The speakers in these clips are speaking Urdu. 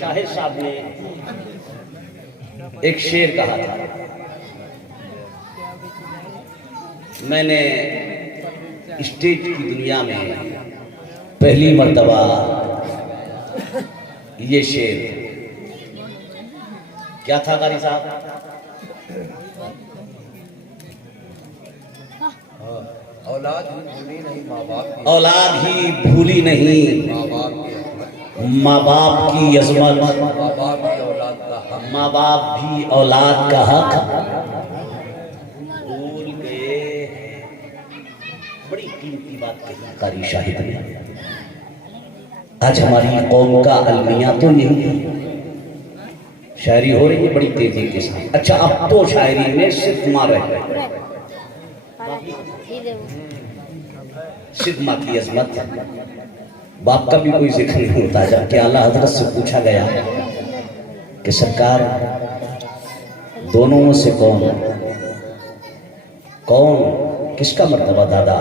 شاہد صاحب نے ایک شعر کہا تھا، میں نے اسٹیج کی دنیا میں پہلی مرتبہ یہ شعر، کیا تھا قاری صاحب؟ اولاد ہی بھولی نہیں ماں باپ کی، اولاد ہی بھولی نہیں ماں باپ کی عظمت، ماں باپ کی اولاد کا حق، ماں باپ بھی اولاد کا حق بھول گئے ہیں۔ بڑی قیمتی بات کہی قاری شاہد نے۔ آج ہماری قوم کا المیہ تو یہی ہے، شاعری ہو رہی ہے بڑی تیزی کے ساتھ۔ اچھا اب تو شاعری میں صرف ماں رہ گئے، صرف ماں کی عظمت، باپ کا بھی کوئی ذکر نہیں ہوتا۔ جب کہ اعلیٰ حضرت سے پوچھا گیا کہ سرکار دونوں میں سے کون کس کا مرتبہ دادا؟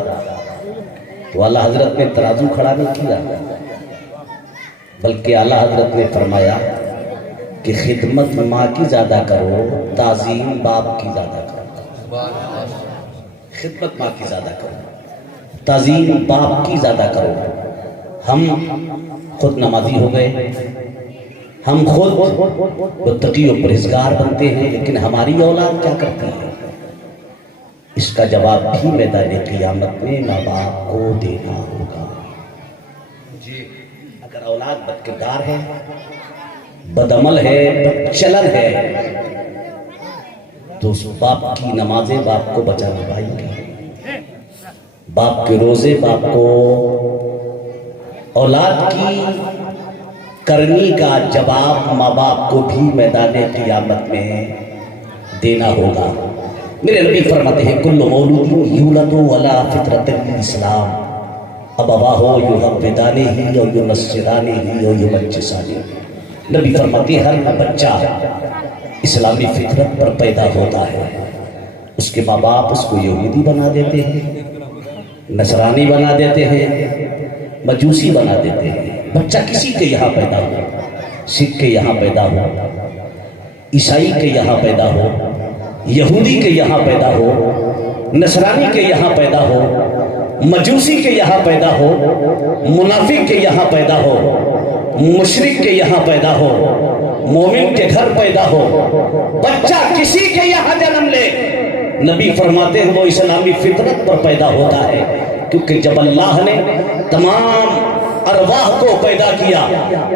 تو اعلیٰ حضرت نے ترازو کھڑا نہیں کیا، بلکہ اعلیٰ حضرت نے فرمایا کہ خدمت ماں کی زیادہ کرو، تعظیم باپ کی زیادہ کرو۔ خدمت ماں کی زیادہ کرو، تعظیم باپ کی زیادہ کرو۔ ہم خود نمازی ہو گئے، ہم خود متقی و پرہیزگار بنتے ہیں، لیکن ہماری اولاد کیا کرتی ہے؟ اس کا جواب بھی میدان قیامت میں ماں باپ کو دینا ہوگا۔ اگر اولاد بد کردار ہے، بدعمل ہے، بدچلن ہے، تو اس باپ کی نمازیں باپ کو بچانا پائیں گے، باپ کے روزے باپ کو، اولاد کی کرنی کا جواب ماں باپ کو بھی میدان قیامت میں دینا ہوگا۔ میرے نبی فرماتے ہیں کل مولود یولد علی فطرت الاسلام ابواہ یحودانہ او ینصرانہ او یمجسانہ۔ نبی فرماتے ہیں ہر بچہ اسلامی فطرت پر پیدا ہوتا ہے، اس کے ماں باپ اس کو یہودی بنا دیتے ہیں، نصرانی بنا دیتے ہیں، مجوسی بنا دیتے ہیں۔ بچہ کسی کے یہاں پیدا ہو، سکھ کے یہاں پیدا ہو، عیسائی کے یہاں پیدا ہو، یہودی کے یہاں پیدا ہو، نصرانی کے یہاں پیدا ہو، مجوسی کے یہاں پیدا ہو، منافق کے یہاں پیدا ہو، مشرک کے یہاں پیدا ہو، مومن کے گھر پیدا ہو، بچہ کسی کے یہاں جنم لے، نبی فرماتے ہیں وہ اسلامی فطرت پر پیدا ہوتا ہے، کیونکہ جب اللہ نے تمام ارواح کو پیدا کیا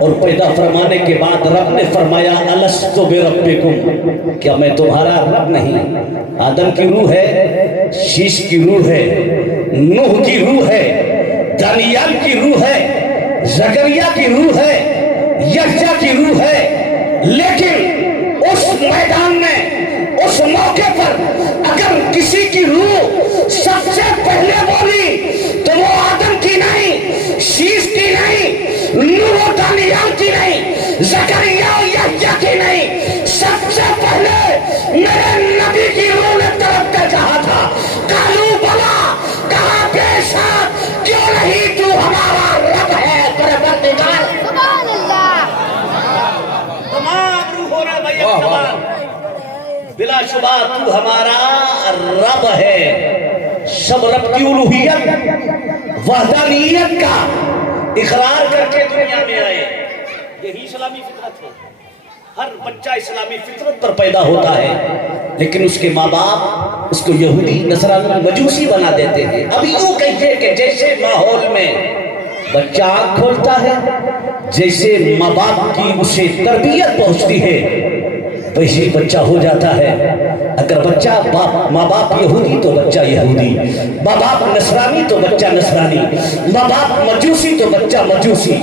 اور پیدا فرمانے کے بعد رب نے فرمایا الست بربکم، کیا میں تمہارا رب نہیں؟ آدم کی روح ہے، شیش کی روح ہے، نوح کی روح ہے، دانیال کی روح ہے، زکریا کی روح ہے، یحییٰ کی روح ہے، لیکن اس میدان میں اس موقع پر اگر کسی کی روح سب سے پہلے بولی تو وہ آدم کی نہیں، شیش کی نہیں، نوح و دانیال کی نہیں، زکریا و یحییٰ کی نہیں، سب سے پہلے میرے نبی کی روح نے طلب کر کہا تھا قالوا بلا، کہا بے شک، کیوں نہیں تو ہمارا رب ہے پروردگار۔ سبحان اللہ۔ تمام روحوں نے بھائی اقتبال، بلا شبہ تو ہمارا رب ہے۔ سب رب کی الوہیت وحدانیت کا اقرار کر کے دنیا میں آئے، یہی اسلامی فطرت ہے۔ ہر بچہ اسلامی فطرت پر پیدا ہوتا ہے، لیکن اس کے ماں باپ اس کو یہودی، نصرانی، مجوسی بنا دیتے ہیں۔ اب یوں کہیے کہ جیسے ماحول میں بچہ آنکھ کھولتا ہے، جیسے ماں باپ کی اسے تربیت پہنچتی ہے، ویسے بچہ ہو جاتا ہے۔ اگر بچہ ماں باپ یہودی تو بچہ یہودی، ماں باپ نصرانی تو بچہ نصرانی، ماں باپ مجوسی تو بچہ مجوسی،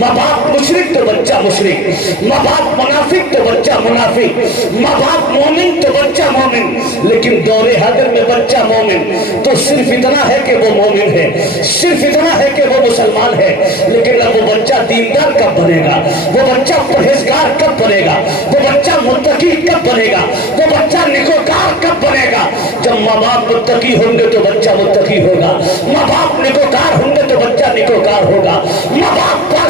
ماں باپ مشرک تو بچہ مشرک، ماں باپ منافق تو بچہ منافق، ماں باپ مومن تو بچہ مومن۔ لیکن دور حاضر میں بچہ مومن تو صرف اتنا ہے کہ وہ مومن ہے، صرف اتنا ہے کہ وہ مسلمان ہے، لیکن اب وہ بچہ دیندار کب بنے گا؟ وہ بچہ پرہیزگار کب بنے گا؟ وہ بچہ متقی کب بنے گا؟ وہ بچہ نیکوکار کب بنے گا؟ جب ماں باپ متقی ہوں گے تو بچہ متقی ہوگا، ماں باپ نیکوکار ہوں گے تو بچہ نیکوکار ہوگا، ماں باپ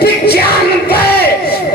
95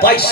22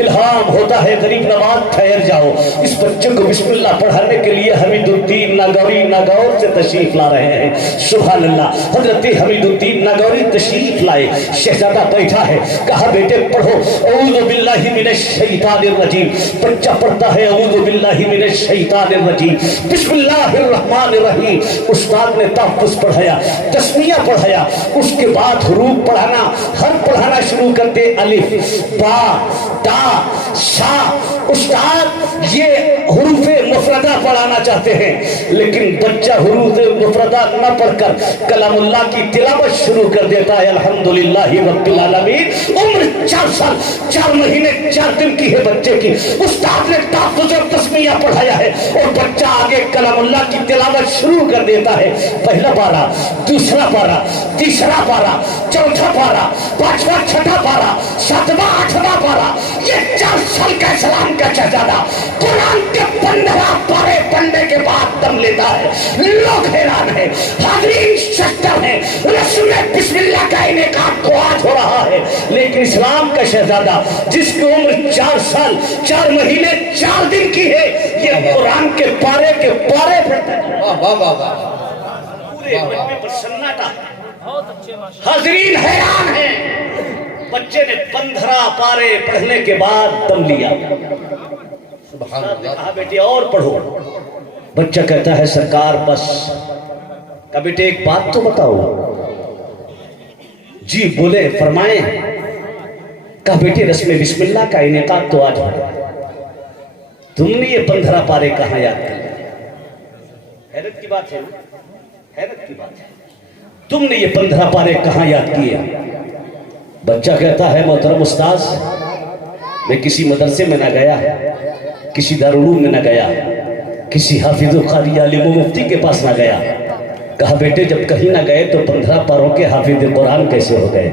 الہام ہوتا ہے غریب نواز ٹھہر جاؤ. اس بچے کو بسم اللہ پڑھانے کے لیے حمید الدین ناگوری ناگور سے تشریف لا رہے ہیں. سبحان اللہ. حضرت حمید الدین ناگوری تشریف لائے. شہزادہ بیٹھا ہے. کہا بیٹے پڑھو اعوذ باللہ من الشیطان الرجیم. بچہ پڑھتا ہے اعوذ باللہ من الشیطان الرجیم بسم اللہ الرحمن الرحیم. استاد نے تحفظ پڑھایا, تسمیہ پڑھایا, اس کے بعد حروف پڑھانا, حرف پڑھانا شروع کرتے. الف با تا شا. استاد یہ حروف مفردہ پڑھانا چاہتے ہیں, لیکن بچہ حروف مفردہ نہ پڑھ کر کلام اللہ کی تلاوت شروع کر دیتا ہے. الحمدللہ رب العالمین. عمر 4 سال 4 مہینے 4 دن کی ہے بچے کی. استاد نے تحفظ اور تسمیہ پڑھایا ہے اور بچہ آگے کلام اللہ کی تلاوت شروع کر دیتا ہے. پہلا پارہ, دوسرا پارہ, تیسرا پارہ, چوتھا پارہ, پانچواں چھٹا پارہ, ساتواں آٹھواں پارہ. یہ 4 سال کا اسلام کا شہزادہ قرآن کے 15 پارے پڑھنے کے بعد دم لیتا ہے. لوگ حیران ہیں, حاضرین شکر ہیں. رسم بسم اللہ کا انعقاد تو آج ہو رہا ہے, لیکن اسلام کا شہزادہ جس کی عمر 4 سال 4 مہینے 4 دن کی ہے, یہ قرآن کے پارے پڑھتا ہے. پورے مجمع پر سناٹا. حاضرین حیران ہیں. بچے نے 15 پارے پڑھنے کے بعد دم لیا. کہا بیٹے اور پڑھو. بچہ کہتا ہے سرکار بس. کہا بیٹے ایک بات تو بتاؤ. جی بولے فرمائیں. کہا بیٹے رسم بسم اللہ کا انعقاد تو آج ہو رہا ہے, تم نے یہ 15 پارے کہاں یاد کر لیا؟ حیرت کی بات ہے, حیرت کی بات ہے. تم نے یہ 15 پارے کہاں یاد کیے؟ بچہ کہتا ہے محترم استاذ میں کسی مدرسے میں نہ گیا, کسی دارالعلوم میں نہ گیا, کسی حافظ و قاری عالم و مفتی کے پاس نہ گیا. کہا بیٹے جب کہیں نہ گئے تو 15 پاروں کے حافظ قرآن کیسے ہو گئے؟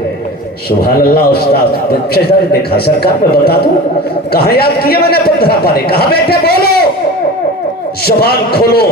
سبحان اللہ استاد. بچہ نے دیکھا سرکار میں بتا دوں کہاں یاد کیے میں نے 15 پارے. کہا بیٹے بولو, زبان کھولو,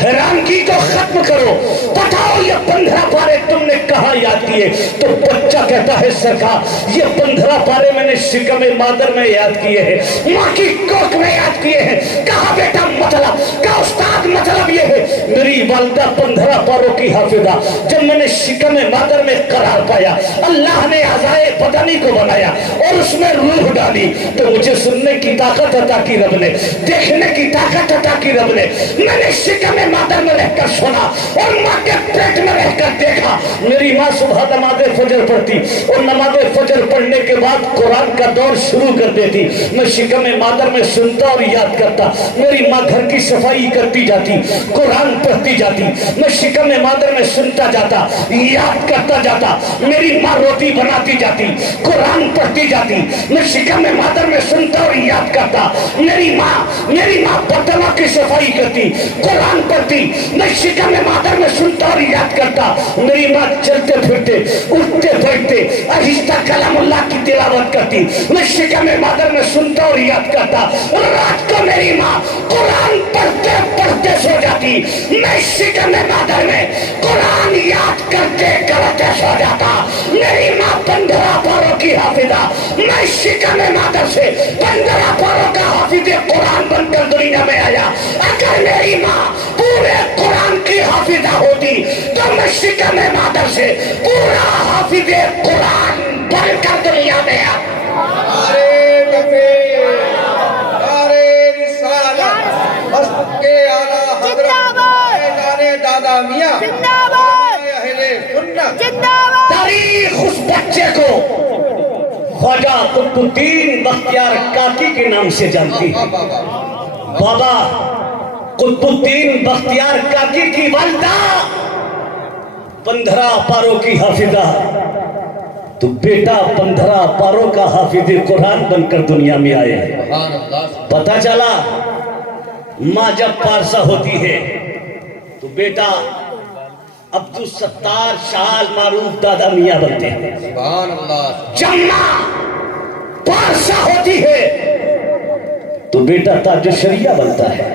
حیرانگی کو ختم کرو, بتاؤ یہ 15 پارے تم نے کہاں یاد کیے؟ تو بچہ کہتا ہے سرکار یہ 15 پارے میں نے شکم مادر میں یاد کیے ہیں, ماں کی کوکھ میں یاد کیے ہیں. کہا بیٹا مطلب؟ کہا استاد مطلب یہ ہے میری والدہ 15 پاروں کی حافظہ. جب میں نے شکم مادر میں قرار پایا, اللہ نے اعضائے بدنی کو بنایا اور اس میں روح ڈالی, تو مجھے سننے کی طاقت عطا کی رب نے, دیکھنے کی طاقت عطا کی رب نے. میں نے شکم مادر میں رہ کر سنا اور ماں کے پیٹ میں رہ کر دیکھا. میری ماں صبح نماز فجر پڑھتی اور نماز فجر پڑھنے کے بعد قرآن کا دور شروع کر دیتی. میں شکم مادر میں سنتا اور یاد کرتا. میری ماں گھر کی صفائی کرتی جاتی, قرآن پڑھتی جاتی. میں شکم مادر میں سنتا جاتا, یاد کرتا جاتا. میری ماں روٹی بناتی جاتی, قرآن پڑھتی جاتی. میں شکم مادر میں سنتا اور یاد کرتا. میری ماں برتنوں کی صفائی کرتی, قرآن پڑھتی. میں شکم مادر میں سنتا اور یاد کرتا. میری ماں چلتے پھرتے اٹھتے بیٹھتے آہستہ کلام اللہ کی تلاوت کرتی. میں شکم مادر میں سنتا اور یاد کرتا. رات کو میری ماں قرآن پڑھتے پڑھتے سو جاتی. میں شکم مادر میں قرآن یاد کرتے کرتے سو جاتا. میری ماں 15 پاروں کی حافظہ. میں شکم مادر سے 15 پاروں کا حافظ قرآن بن کر دنیا میں آیا. اگر میری ماں پورے قرآن کی حافظہ ہوتی تو میں شکم مادر سے پورا حافظ قرآن بن کر دنیا میں آیا. تاریخ اس بچے کو خواجہ قطب الدین بختیار کاکی کے نام سے جانتی ہے. بابا قطب الدین بختیار کاکی کی والدہ 15 پاروں کی حافظہ, تو بیٹا 15 پاروں کا حافظ قرآن بن کر دنیا میں آئے. پتا چلا ماں جب پارسا ہوتی ہے تو بیٹا عبدالستار شال معروف دادا میاں بنتے ہیں. جب ماں پارسا ہوتی ہے تو بیٹا تاج الشریعہ بنتا ہے.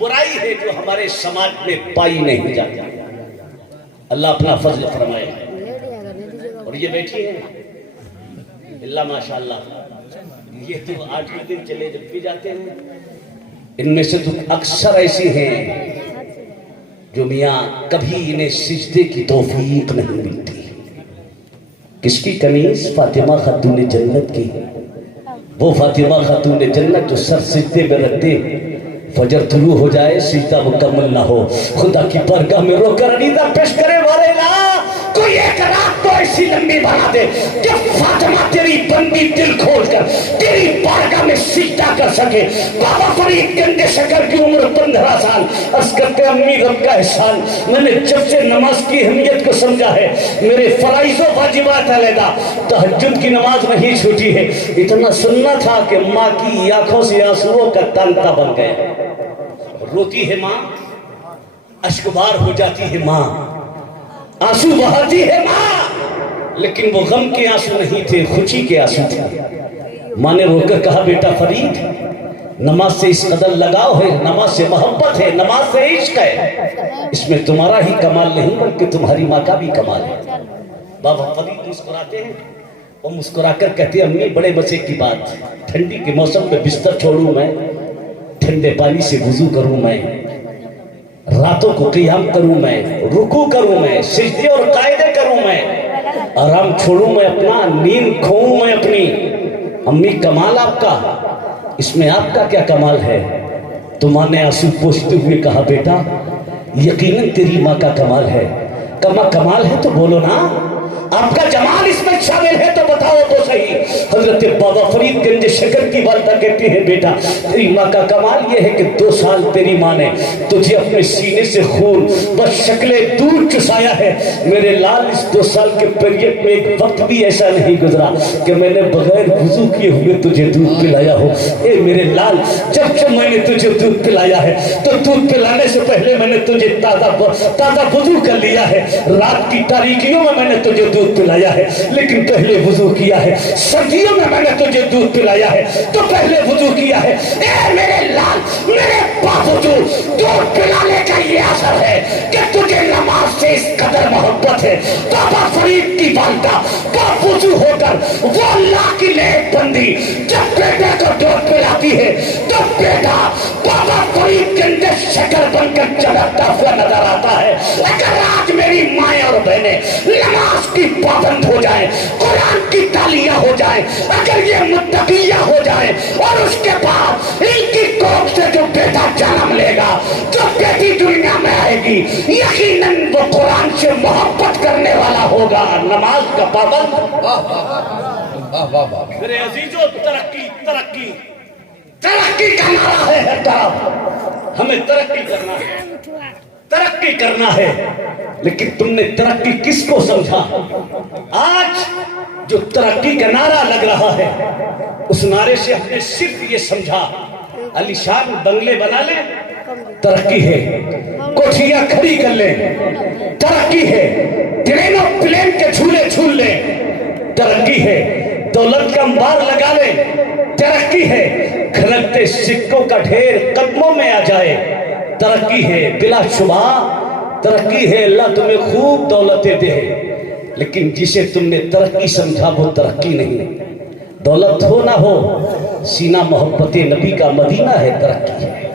برائی ہے جو ہمارے سماج میں پائی نہیں جاتی. اللہ اپنا فضل فرمائے. اور یہ بیٹھی ہے اللہ ماشاءاللہ، یہ تو آج کے دن چلے جب بھی جاتے ہیں، ان میں سے تو اکثر ایسی ہیں جو میاں کبھی انہیں سجدے کی توفیق نہیں ملتی. کس کی قمیص؟ فاطمہ خاتون جنت کی. وہ فاطمہ خاتون جنت جو سر سجدے میں رکھ دے، فجر طلوع ہو جائے سجدہ مکمل نہ ہو، خدا کی بارگاہ میں رو کر عقیدہ پیش کرے، مولا کوئی ایک رات تو ایسی لمبی بنا دے کہ فاطمہ تیری بندی دل کھول کر تیری بارگاہ میں سجدہ کر سکے. بابا فرید گنڈے شکر کی عمر 15 سال. عرض کرتے امی رب کا احسان، میں نے جب سے نماز کی اہمیت کو سمجھا ہے، میرے فرائض و واجبات علیحدہ تہجد کی نماز نہیں چھوٹی ہے. اتنا سننا تھا کہ ماں کی آنکھوں سے آنسوؤں کا تانتا بن گئے. روتی ہے ماں، اشکبار ہو جاتی ہے ماں، آنسو بہاتی ہے ماں، لیکن وہ غم کے آنسو نہیں تھے، خوشی کے آنسو تھے. ماں نے رو کر کہا بیٹا فرید، نماز سے اس قدر لگاؤ ہے، نماز سے محبت ہے، نماز سے عشق ہے، اس میں تمہارا ہی کمال نہیں بلکہ تمہاری ماں کا بھی کمال ہے. بابا فرید مسکراتے ہیں اور مسکرا کر کہتے ہیں امی بڑے مزے کی بات، ٹھنڈی کے موسم میں بستر چھوڑوں میں، ٹھنڈے پانی سے وضو کروں میں، راتوں کو قیام کروں میں، رکوع کروں میں، سجدے اور قاعدے کروں میں، آرام چھوڑوں میں اپنا، نیند کھوؤں میں اپنی. امی کمال آپ کا، اس میں آپ کا کیا کمال ہے؟ تو ماں نے آنسو پوچھتے ہوئے کہا بیٹا یقیناً تیری ماں کا کمال ہے. کما کمال ہے تو بولو نا، آپ کا جمال اس میں شامل ہے تو بتاؤ تو صحیح. حضرت بابا فرید گنج شکر کی والدہ کہتی ہے بیٹا تیری ماں کا کمال یہ ہے کہ 2 سال تیری ماں نے تجھے اپنے سینے سے خون بس شکل دودھ چسایا ہے. میرے لال اس 2 سال کے پیریڈ میں ایک وقت بھی ایسا نہیں گزرا کہ میں نے بغیر وضو کیے ہوئے تجھے دودھ پلایا ہو. اے میرے لال جب جب میں نے تجھے دودھ پلایا ہے تو دودھ پلانے سے پہلے میں نے تجھے تازہ وضو کر لیا ہے. رات کی تاریکیوں میں نے تجھے دودھ پلایا ہے لیکن پہلے وضو کیا ہے. سردیوں میں نے تجھے دودھ پلایا ہے تو پہلے وضو کیا ہے. اے میرے لال میرے باوجود دودھ پلانے کا یہ اثر ہے کہ تجھے نماز سے اس قدر محبت ہے. بابا فرید کی والدہ باوجود ہو کر وہ اللہ کی نیک بندی جب بیٹے کو دودھ پلاتی ہے تو بیٹا بابا فرید کے اندر شکر بن کر چمکتا ہوا نظر آتا ہے. اگر آج میری مائیں اور بہنیں نماز کی پابند ہو جائیں، قرآن کی تالیاں ہو جائیں، اگر یہ متقیہ ہو جائیں اور اس کے بعد ان کی کوکھ سے جو بیٹا جنم لے گا، جو بیٹی دنیا میں آئے گی، یقیناً وہ قرآن سے محبت کرنے والا ہوگا، نماز کا پابند. میرے عزیزو ترقی ترقی ترقی کا نعرہ ہے ہر طرف. ہمیں ترقی کرنا ہے، ترقی کرنا ہے، لیکن تم نے ترقی کس کو سمجھا؟ آج جو ترقی کا نعرہ لگ رہا ہے اس نعرے سے ہم نے صرف یہ سمجھا علی شان بنگلے بنا لیں ترقی ہے، کوٹھیاں کھڑی کر لیں ترقی ہے، ٹرینوں پلین کے جھولے جھول لیں ترقی ہے، دولت کا انبار لگا لیں ترقی ہے، کھلکتے سکوں کا ڈھیر قدموں میں آ جائے ترقی ہے. بلا شبہ ترقی ہے، اللہ تمہیں خوب دولتیں دے، لیکن جسے تم نے ترقی سمجھا وہ ترقی نہیں. دولت ہو نہ ہو، سینہ محبت نبی کا مدینہ ہے ترقی ہے.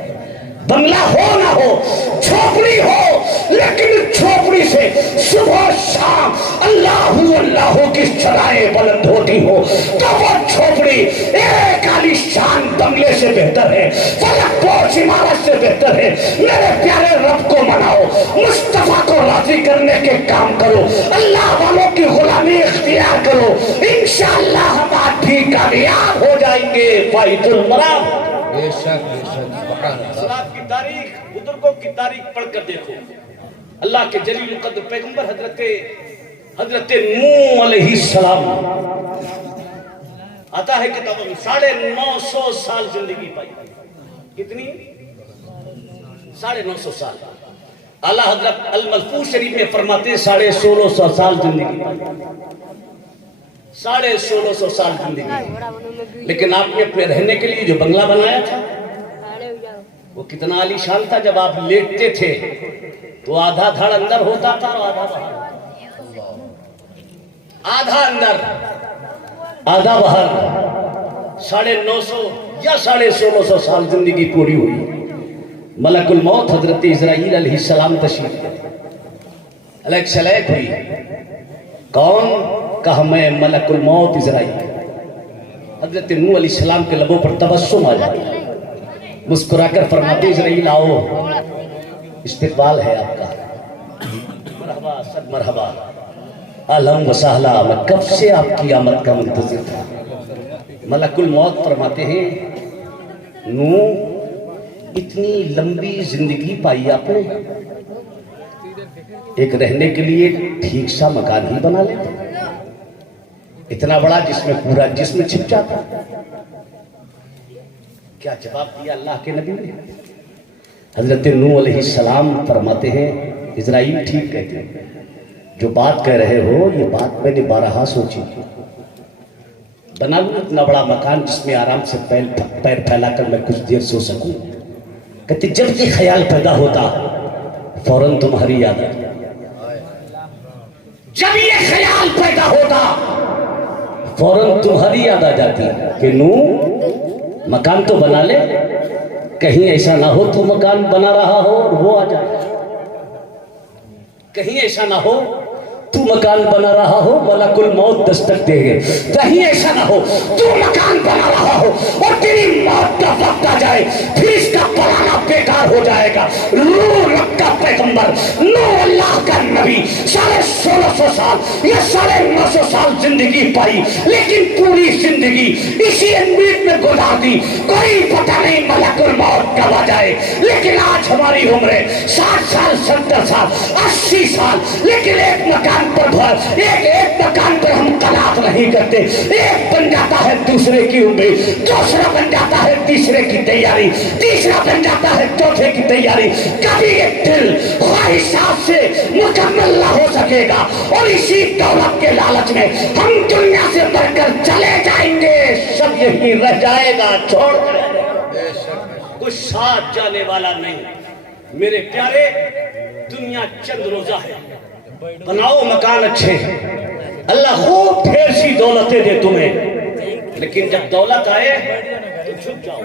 بنگلہ ہو نہ ہو، جھوپڑی ہو لیکن جھوپڑی سے صبح شام اللہ کی صدائیں بلند ہوتی ہو تو وہ جھوپڑی ایک عالی شان بنگلے سے بہتر ہے، فلک پوش عمارت سے بہتر ہے. میرے پیارے رب کو مناؤ، مصطفیٰ کو راضی کرنے کے کام کرو، اللہ والوں کی غلامی اختیار کرو، انشاءاللہ ہم آپ بھی کامیاب ہو جائیں گے. فائد المرام. بے شک بے شک سبحان اللہ. اسلام کی تاریخ، بزرگوں کی تاریخ پڑھ کر دیکھو. اللہ کے جلیل القدر پیغمبر حضرت نوح علیہ السلام آتا ہے کتابوں میں 950 سال زندگی پائی. کتنی؟ 950 سال. اعلیٰ حضرت الملفوظ شریف میں فرماتے ہیں 1650 سال زندگی پائی. 1650 سال زندگی. لیکن آپ نے اپنے رہنے کے لیے جو بنگلہ بنایا تھا وہ کتنا عالیشان تھا، جب آپ لیٹتے تھے تو آدھا دھڑ اندر ہوتا تھا اور آدھا باہر، آدھا اندر آدھا باہر۔ 950 یا 950 سال زندگی پوری ہوئی، ملک الموت حضرت اسرائیل علیہ السلام تشریف علیہ سلیک ہوئی۔ کون؟ کہا میں ملک الموت اسرائیل۔ حضرت نوح علیہ السلام کے لبوں پر تبسم آ جاتا، مسکرا کر فرماتے اسرائیل آؤ، استقبال ہے آپ کا، مرحبا صد مرحبا، اہلاً و سہلا، میں کب سے آپ کی آمد کا منتظر تھا۔ ملک الموت فرماتے ہیں نوح اتنی لمبی زندگی پائی آپ نے، ایک رہنے کے لیے ٹھیک سا مکان ہی بنا لیتے، اتنا بڑا جس میں پورا جسم چھپ جاتا۔ کیا جواب دیا اللہ کے نبی نے؟ حضرت نوح علیہ السلام فرماتے ہیں اسرائیل ٹھیک کہتے ہیں، جو بات کہہ رہے ہو یہ بات میں نے بارہا سوچی، بنا لوں اتنا بڑا مکان جس میں آرام سے پیر پھیلا کر میں کچھ دیر سو سکوں۔ کہتے جب یہ خیال پیدا ہوتا فوراً تمہاری یاد آتی، جب یہ خیال پیدا ہوتا فوراً تمہاری یاد آ جاتی کہ نوح مکان تو بنا لے، کہیں ایسا نہ ہو تو مکان بنا رہا ہو اور وہ آ جائے، کہیں ایسا نہ ہو تو مکان بنا رہا ہو ملک الموت دستک دے گے، کہیں ایسا نہ ہو تو مکان بنا رہا ہو اور تیری موت کا وقت آ جائے، پھر اس کا بنانا بیکار ہو جائے گا۔ نوح رب کا پیغمبر، نوح اللہ کا نبی، 1650 سال یا 950 سال زندگی پائی، لیکن پوری زندگی اسی امید میں گزار دی کوئی پتہ نہیں ملک الموت کب آ جائے۔ لیکن آج ہماری عمریں 60 سال 70 سال 80 سال، لیکن ایک مکان پر ایک مکان پر ہم قناعت نہیں کرتے، ایک بن جاتا ہے دوسرے کی امید، دوسرا بن جاتا ہے تیسرے کی تیاری، تیسرا بن جاتا ہے چوتھے کی تیاری۔ کبھی ایک دل خواہشات سے مکمل نہ ہو سکے گا اور اسی دولت کے لالچ میں ہم دنیا سے بڑھ کر چلے جائیں گے، سب یہی رہ جائے گا، چھوڑ جائے گا، کچھ ساتھ جانے والا نہیں۔ میرے پیارے دنیا چند روزہ ہے، بناؤ مکان اچھے، اللہ خوب ڈھیر سی دولتیں دے تمہیں، لیکن جب دولت آئے تو چھپ جاؤ۔